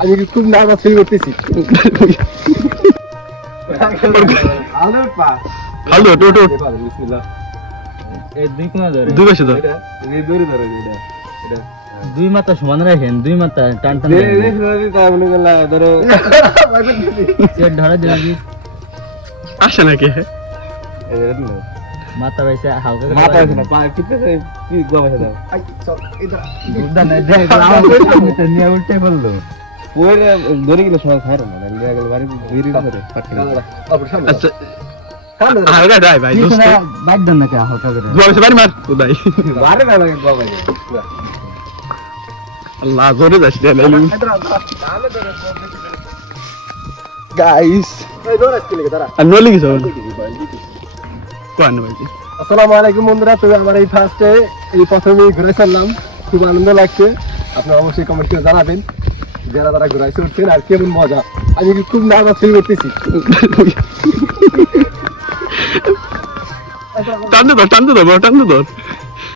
আমি খুব nervous feel করতেছি। হ্যালো টোটো এই দুই কোনা ধরে দুই পাশে ধর দুই মাথা সমান রাখেন, দুই মাথা টান টান চেট ধরা দিলে কি আসে নাকি মাথা বাইছে হালকা করে মাথা আছে না, লাগবে। পা কিতে কি গবাসা দাও। বুঝদা না, দেখ, আমার সামনেটা নিয়ে উল্টে ফেললো। ওরে ধরে গেলে সময় খায় না, লিয়া গেল বাড়ি ধীরে ধরে পাটকে। আচ্ছা হালকা দাই ভাই দোস্ত পিছনে বাইক দেন নাকি হালকা করে? জোরে বাড়ি মার উদয় বারে না লাগে গবাই। আল্লাহ জোরে যাস রে গাইস এই ধরে কি লাগে দাঁড়া। আর নলি কিছু কোন ভাই আসসালামু আলাইকুম বন্ধুরা, তুমি আমার এই ফার্স্টে এই প্রথমেই ঘুরে চললাম, খুব আনন্দ লাগছে। আপনারা অবশ্যই কমেন্ট করে জানাবেন যারা যারা ঘুরে চলছেন আর কেমন মজা। আমি খুব নার্ভাস ফিল করতেছি। টানতে ধর বড় টানতে ধর